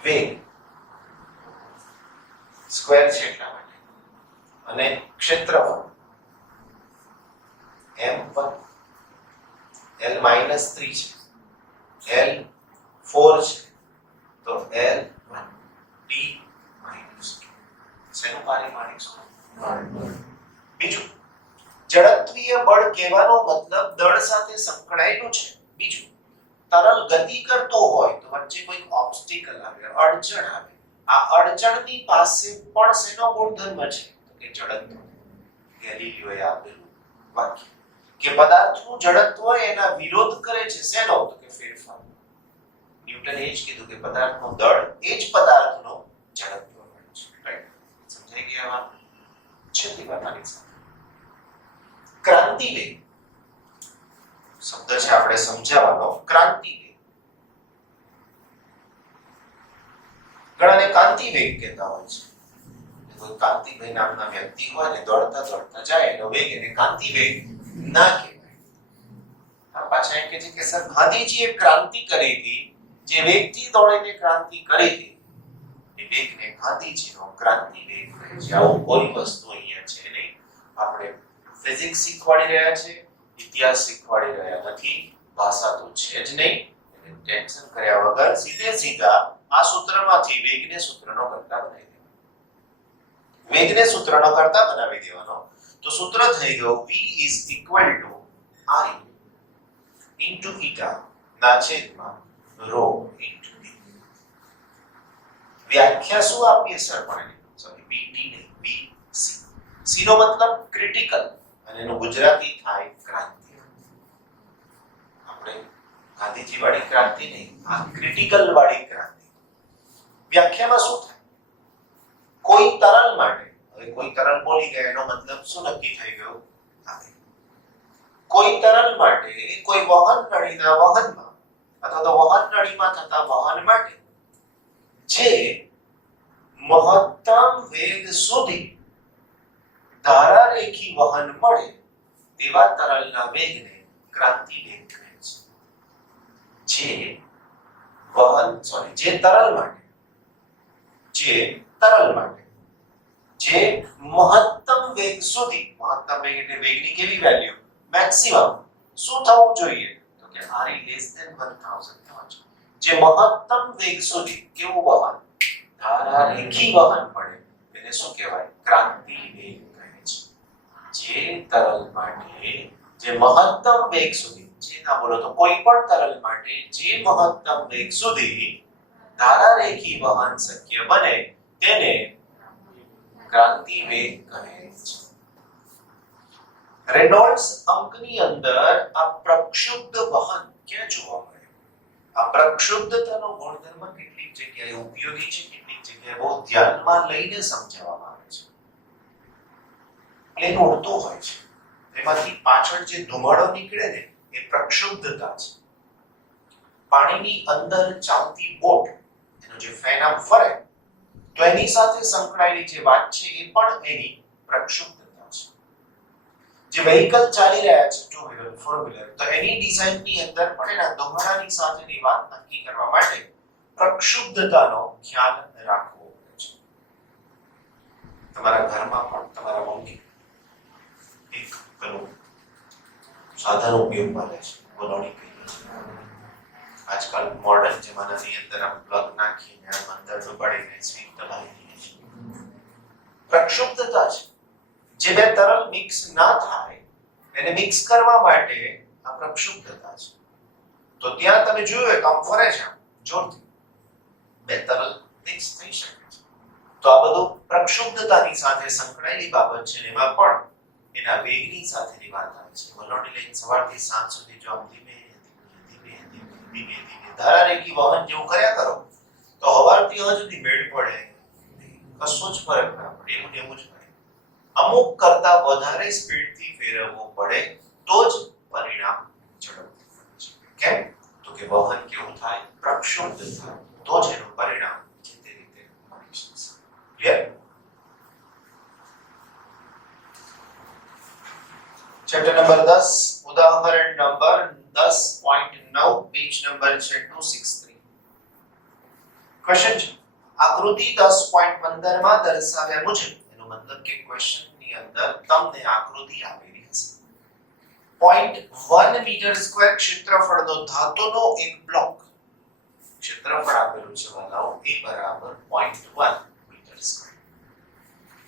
વેગ સ્ક્વેર છે એટલા માટે, અને ક્ષેત્રફળ m1 l-3 છે, l4 છે, તો l1 t - શેનું પારિમાણિક સૂત્ર? બીજું, જડત્વીય બળ કહેવાનો મતલબ દળ સાથે સંકળાયેલું છે. બીજું, તરલ ગતિ કરતો હોય તો વચ્ચે કોઈ ઓબ્સ્ટેકલ આવે, અડચણ આવે. આ અડચણની પાસે પણ શેનો ગુણધર્મ છે? તો કે જડત્વ. ગેલિલિયોએ આપેલું વાક્ય કે પદાર્થનું જડત્વ એના વિરોધ કરે છે. શેનો? તો કે ફેરફાર. ન્યૂટને એ જ કીધું કે પદાર્થનું દળ એ જ પદાર્થનો જડત્વ બળ છે. રાઈટ? સમજાઈ ગયા વાત? છેલ્લી વાત આની સાથે. ક્રાંતિવેગ શબ્દ છે આપણે સમજાવવાનો. ક્રાંતિવેગ, ઘણાને કાંતિવેગ કહેતા હોય છે. કોઈ કાંતિભાઈ નામના વ્યક્તિ હોય ને દોડતા દોડતા જાય એનો વેગ એને કાંતિવેગ ના કહેવાય. આ પાછા એમ કહે છે કે સર ગાંધીજીએ ક્રાંતિ કરી હતી, જે વેગથી દોડીને ક્રાંતિ કરી હતી એ વેગને ગાંધીજીનો ક્રાંતિવેગ કહે છે. આવું કોઈ વસ્તુ અહીંયા છે નહીં. આપણે ફિઝિક્સ શીખવાડી રહ્યા છે, ઇતિહાસ શીખવાડી રહ્યા નથી, ભાષા તો છે જ નહીં. એટલે ટેન્શન કર્યા વગર સીધે સીધા આ સૂત્રમાંથી વેગને સૂત્રનો કર્તા બનાવી દેવાનો. વેગને સૂત્રનો કર્તા બનાવી દેવાનો. તો સૂત્ર થઈ ગયું v is equal to I into eta ના છેદમાં rho into d. વ્યાખ્યા શું આપીએ સર? પણ સોરી bt નહીં, bc. c નો મતલબ ક્રિટિકલ અને એનું ગુજરાતી થાય ક્રાંતિ. આપણે ગાંધીજી વાળી ક્રાંતિ નહીં, આ ક્રિટિકલ વાળી ક્રાંતિ. વ્યાખ્યામાં શું થાય? કોઈ તરલ માટે, હવે કોઈ તરલ બોલી ગયા એનો મતલબ શું નક્કી થઈ ગયું? કોઈ તરલ માટે કોઈ વહન નળીના વહનમાં અથવા તો વહન નળીમાં થતા વહન માટે જે મહત્તમ વેગ સુધી ધારારેખી વહન મળે તેવા તરલના વેગને ક્રાંતિવેગ કહે છે. જે તરલ માટે જે મહત્તમ વેગ સુધી, મહત્તમ વેગ એટલે વેગની કેવી વેલ્યુ? મેક્સિમમ. શું થવું જોઈએ? તો કે r less than 1000 થવા જોઈએ. જે મહત્તમ વેગ સુધી કેવું વહન? ધારારેખી વહન પડે એને શું કહેવાય? ક્રાંતિવેગ કહે છે. જે તરલ માટે જે મહત્તમ વેગ સુધી, જે ના બોલો તો કોઈ પણ તરલ માટે જે મહત્તમ વેગ સુધી ધારારેખી વહન શક્ય બને તેને ક્રાંતિવેગ કહે છે. રેનોલ્ડ્સ અંકની અંદર આ પ્રક્ષુબ્ધ વહન ક્યાં જોવા મળે? આ પ્રક્ષુબ્ધતાનો ગુણધર્મ કેટલીક જગ્યાએ ઉપયોગી છે, કેટલીક જગ્યાએ બહુ ધ્યાનમાં લઈને સમજાવવામાં આવે છે. પ્લેન ઉડતો હોય છે, એમાંથી પાછળ જે ધુમાડો નીકળે ને એ પ્રક્ષુબ્ધતા છે. પાણીની અંદર ચાલતી બોટ, એનો જે ફેન આમ ફરે તો એની સાથે સંકળાયેલી જે વાત છે એ પણ એની પ્રક્ષુબ્ધતા છે. જે વ્હીકલ ચાલી રહ્યા છે, ટુ વ્હીલર, ફોર વ્હીલર, તો એની ડિઝાઇનની અંદર પણ એના ધુમાડાની સાથેની વાત નક્કી કરવા માટે પ્રક્ષુબ્ધતાનો ખ્યાલ રાખવો પડે છે. તમારા ઘરમાં પણ તમારા મમ્મી એક પેલું સાધન ઉપયોગમાં લે છે, વલોણી કહીએ છીએ. આજકાલ મોડર્ન જમાનાની અંદર આમ પ્લગ નાખીને આમ અંદર ડુબાડીને સ્વિચ દબાવી દઈએ છીએ. પ્રક્ષુબ્ધતા છે, જે બે તરલ મિક્સ ના થાય એને મિક્સ કરવા માટે આ પ્રક્ષુબ્ધતા છે. તો ત્યાં તમે જોયું કે આમ ફરે છે જોરથી, બે તરલ મિક્સ થઈ શકે છે. તો આ બધું પ્રક્ષુબ્ધતાની સાથે સંકળાયેલી બાબત છે. એમાં પણ એના વેગની સાથેની વાત આવે છે. વલોણી લઈને સવારથી સાંજ સુધી જો આમ ધીમે ધારારેખી વહન જેવું કર્યા કરો તો હવારથી હજુ સુધી મેળ પડે કશું જ ફરક ના પડે, એવું જ પડે. અમુક કરતા વધારે સ્પીડથી ફેરવવું પડે તો જ પરિણામ ઝડપથી મળે છે. કેમ? તો કે વહન કેવું થાય? પ્રક્ષુબ્ધ થાય, તો જ એનું પરિણામ જે તે રીતે મળી શકશે. ક્લિયર? ચેપ્ટર નંબર 10, ઉદાહરણ નંબર 10.9, પેજ નંબર છે 263. ક્વેશ્ચન છે, આકૃતિ 10.15 માં દર્શાવ્યા મુજબ, એનો મતલબ કે ક્વેશ્ચન ની અંદર તમને આકૃતિ આપેલી હશે. 0.1 મીટર સ્ક્વેર ક્ષેત્રફળનો ધાતુનો એક બ્લોક, ક્ષેત્રફળ આપેલું છે વાલાઓ, એ બરાબર 0.1 મીટર સ્ક્વેર.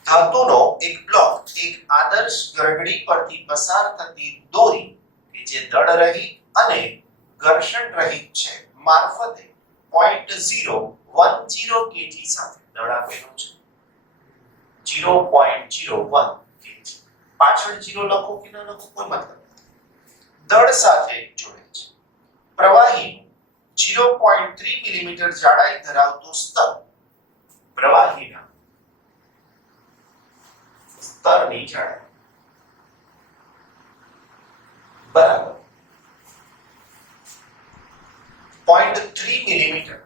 ધાતુનો એક બ્લોક એક આદર્શ ગરગડી પરથી પસાર થતી દોરી કે જે દળ રહિત અને ઘર્ષણ રહિત છે મારફતે 0.010 kg સાથે, દળ આપેલું છે 0.01 kg, પાછળ 0 લખો કે ન લખો કોઈ મતલબ નથી, દળ સાથે જોડે છે. પ્રવાહીનું 0.3 મિલીમીટર જાડાઈ ધરાવતું સ્તર, પ્રવાહીના સ્તરની જાડાઈ બરાબર 0.3 millimeter,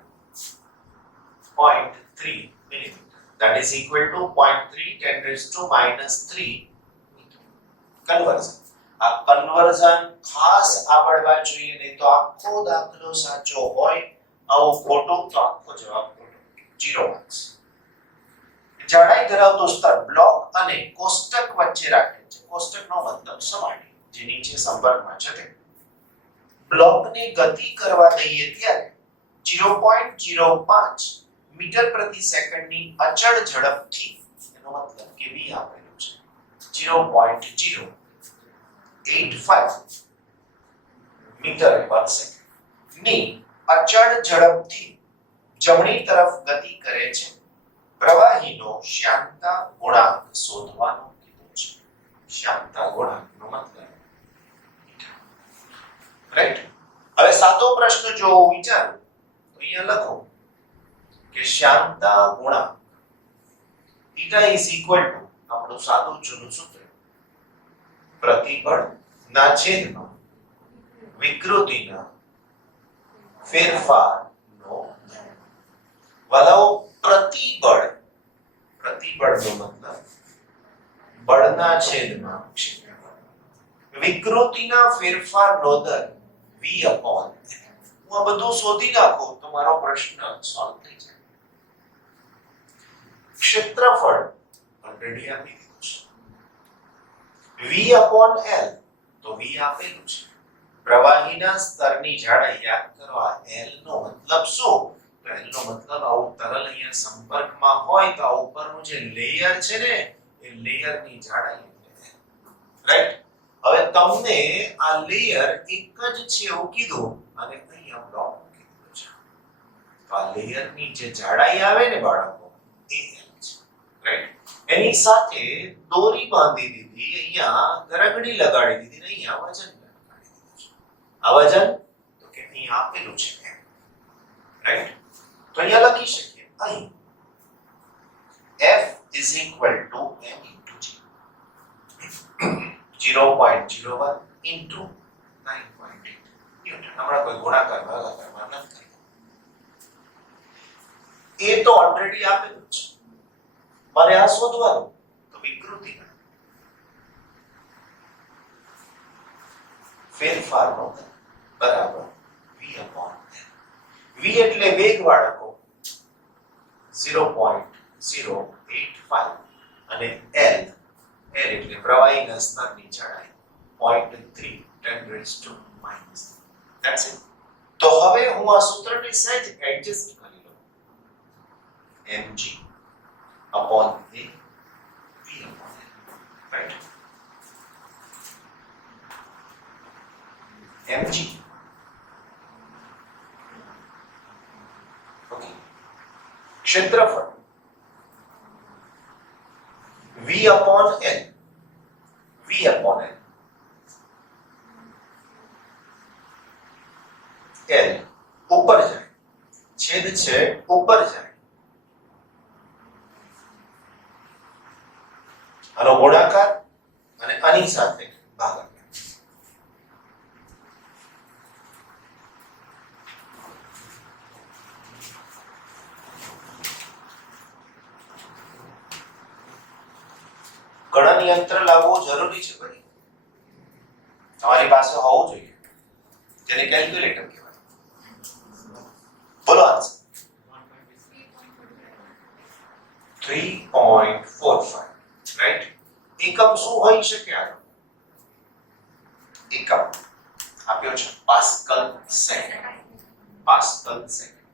0.3 millimeter, that is equal to 0.3 10 raised to minus 3 meter. Conversion. આ કન્વર્ઝન ખાસ આવડવા જોઈએ, નહીં તો આખો દાખલો સાચો હોય, આવું ખોટું તો આખો જવાબ ખોટો, 0 માર્ક્સ. જાડાઈ ધરાવતો સ્તર બ્લોક અને કોષ્ટક વચ્ચે રાખેલ છે. કોષ્ટકનો મતલબ સપાટી જે નીચે સંપર્કમાં છે તે. બ્લોકને ગતિ કરવા દઈએ ત્યારે 0.05 મીટર પ્રતિ સેકન્ડની અચળ ઝડપથી, એનો મતલબ કે v આપેલું છે 0.085 મીટર પર સેકન્ડ ની અચળ ઝડપથી જમણી તરફ ગતિ કરે છે. પ્રવાહીનો શ્યામતા ગુણાંક શોધવાનો કીધું છે. શ્યામતા ગુણાંકનો મતલબ રાઈટ. હવે સાતો પ્રશ્ન જો વિચારો તો અહીંયા લખો કે શ્યામતા ગુણાંક θ is equal to, આપણું સાદું જૂનું સૂત્ર, પ્રતિબળ ના છેદમાં વિકૃતિના ફેરફારનો દર. વાલાઓ પ્રતિબળનો મતલબ બળના છેદમાં ક્ષેત્રફળ, વિકૃતિના ફેરફારનો દર v upon, હું આ બધું શોધી નાખું તો મારો પ્રશ્ન સોલ્વ થઈ જાય. ક્ષેત્રફળ ઓલરેડી આપી દીધું છે, v upon l તો v આપેલું છે. પ્રવાહીના સ્તરની જાડાઈ યાદ કરો, આ l નો મતલબ શું? તો l નો મતલબ આવું તરલ અહીંયા સંપર્કમાં હોય તો આ ઉપરનું જે લેયર છે ને, એ લેયરની જાડાઈ, રાઈટ. હવે તમને આ લેયર એક જ છે એવું કીધું અને અહીંયા બ્લોક કીધું છે, તો આ લેયરની જે જાડાઈ આવે ને બાળકો, એ l છે, રાઈટ. એની સાથે દોરી બાંધી દીધી, અહીંયા ગરગડી લગાડી દીધી ને અહીંયા વજન લગાડી દીધું છે. આ વજન તો કે અહીંયા આપેલું છે m, રાઈટ. તો અહીંયા લખી શકીએ, અહીં F is equal to m into g, 0.01 into 9.8 newton. હમણાં કોઈ ગુણાકાર ભાગાકારમાં નથી, એ તો ઓલરેડી આપેલું છે. મારે આ શોધવાનું, તો વિકૃતિના ફેરફારનો દર બરાબર v upon l. v એટલે વેગ બાળકો 0.085 અને L એટલે પ્રવાહીના સ્તરની જાડાઈ 0.3 10 raised to minus. That's it. તો હવે હું આ સૂત્રને સહેજ એડજસ્ટ કરી લઉં. mg upon a v upon l. Right? mg. Okay. ક્ષેત્રફળ v upon l. v upon l. l ઉપર જાય, છેદ છે ઉપર જાય, આનો ગુણાકાર અને આની સાથે ભાગાકાર. ગણન યંત્ર લાવવું જરૂરી છે ભાઈ, તમારી પાસે હોવું જોઈએ, જેને કેલ્ક્યુલેટર કહેવાય. બોલો આન્સર. 3.45. રાઈટ. એકમ શું હોઈ શકે? આનો એકમ આપ્યો છે પાસ્કલ સેકન્ડ. Pascal second.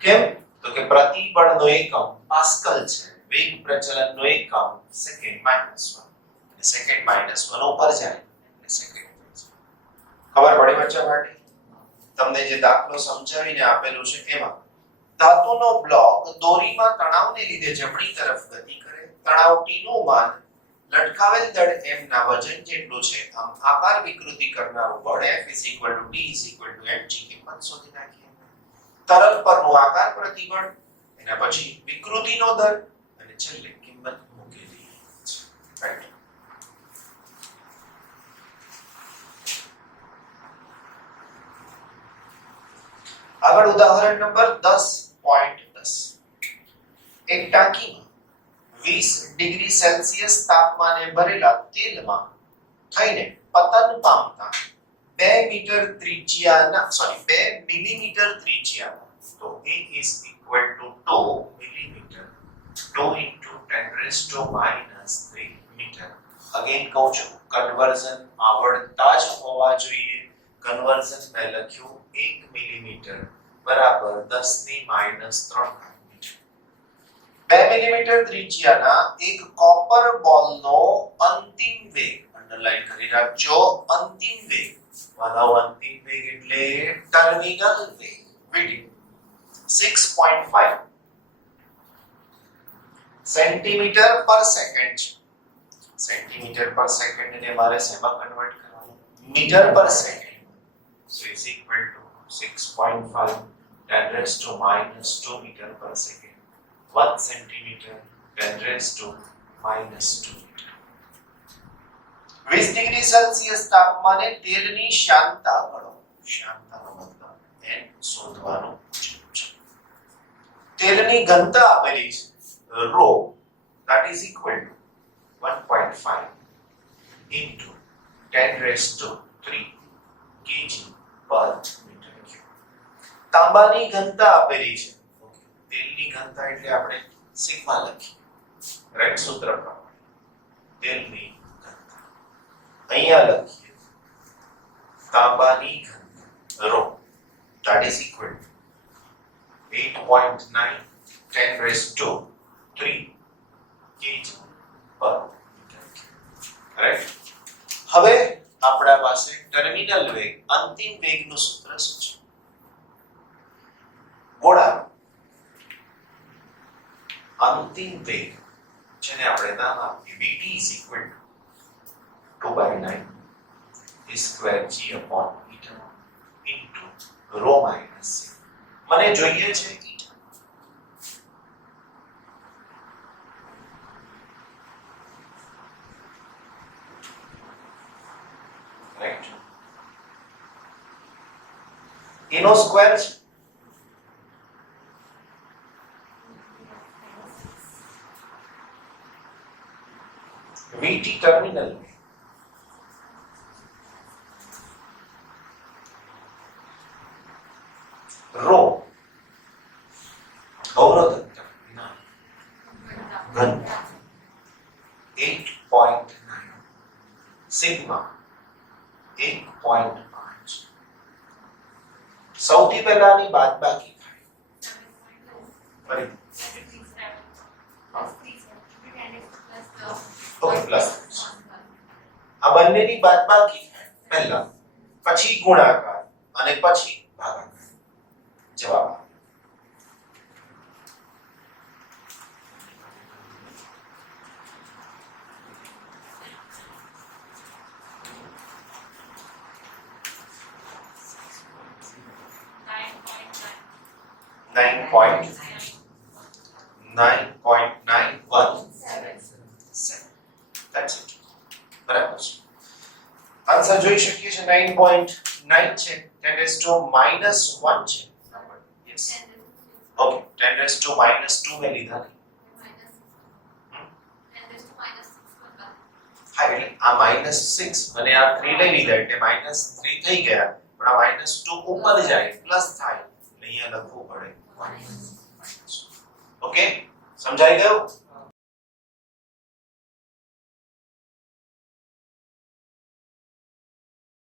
કેમ? તો કે પ્રતિબળનો એકમ પાસ્કલ છે, વેગ પ્રચલનનો એકમ સેકન્ડ -1. સેકન્ડ -1 ઉપર જાય એટલે સેકન્ડ. ખબર પડી બચ્ચા માટે? તમને જે દાખલો સમજાવીને આપેલું છે એમાં ધાતુનો બ્લોક દોરીમાં તણાવને લીધે જમણી તરફ ગતિ કરે. તણાવ T નું માન લટકાવેલ દળ m ના વજન જેટલું છે. આમ આકાર વિકૃતિ કરનારું બળ F = T = mg કિંમત શોધી નાખીએ. તરલ પરનું આકાર પ્રતિબળ, એના પછી વિકૃતિનો દર અને છેલ્લે કિંમત મૂકેલી છે. રાઈટ. આગળ ઉદાહરણ નંબર 10.10. એક ટાંકીમાં 20 ડિગ્રી સેલ્સિયસ તાપમાને ભરેલા તેલમાં થઈને પતન પામતા 2 મીટર ત્રિજ્યાના 2 મિલીમીટર ત્રિજ્યાના, તો A is equal to 2 millimetre, 2 into 10⁻³ metre. Again કહું છું, કન્વર્ઝન આવડતા જ હોવા જોઈએ. કન્વર્ઝન મેં લખ્યું 1 મિલીમીટર બરાબર 10⁻³ મીટર. 2 મિલીમીટર ત્રિજ્યાના એક કોપર બોલનો અંતિમ વેગ, અંડરલાઈન કરી રાખજો, અંતિમ વેગ. વાળો અંતિમ વેગ એટલે ટર્મિનલ વેગ, vd 6.5 સેન્ટીમીટર પર સેકન્ડ છે. સેન્ટીમીટર પર સેકન્ડ ને મારે શેમાં કન્વર્ટ કરવાનું? મીટર પર second. So is equal to 6.5 10⁻² meter per second. 1 centimeter 10⁻² meter. 20 degree Celsius તાપમાને તેલની શાંતતા ગણો. શાંતતાનો મતલબ n શોધવાનું પૂછ્યું છે. તેલની ઘનતા આપેલી છે ρ, that is equal to 1.5 into 10⁻³ kg per meter cube. તાંબાની ઘનતા આપેલી છે. તેલની ઘનતા એટલે આપણે સિગ્મા લખીએ, રાઈટ, સૂત્ર પ્રમાણે. તેલની ઘનતા અહીંયા લખીએ તાંબાની ઘનતા ρ, that is equal to 8.9 10⁻³ kg per meter cube. Right. હવે આપણા પાસે ટર્મિનલ વેગ, અંતિમ વેગનું સૂત્ર શું છે? ગોળાનો અંતિમ વેગ, જેને આપણે નામ આપીએ vt = 2/9 a²g/m into ρ - c. મને જોઈએ છે eta. રાઈટ. એનો સ્ક્વેર છે vt ટર્મિનલ, ρ અવરોધકતા, ઘનતા. સિગ્મા 1.5 સૌથી પહેલા આની બાદબાકી થાય ઓકે પ્લસ આ બંનેની બાદબાકી થાય પહેલા પછી ગુણાકાર અને પછી ભાગાકાર જવાબ આન્સર જોઈ શકીએ છીએ 9.9 છે 10 raised to minus 1 છે yes okay 10 raised to minus 2 મે લીધા હા એટલે આ -6 અને આ 3 લઈ લીધા એટલે -3 થઈ ગયા પણ આ -2 ઉપર જાય પ્લસ થાય એટલે અહીંયા લખવું પડે ઓકે સમજાઈ ગયું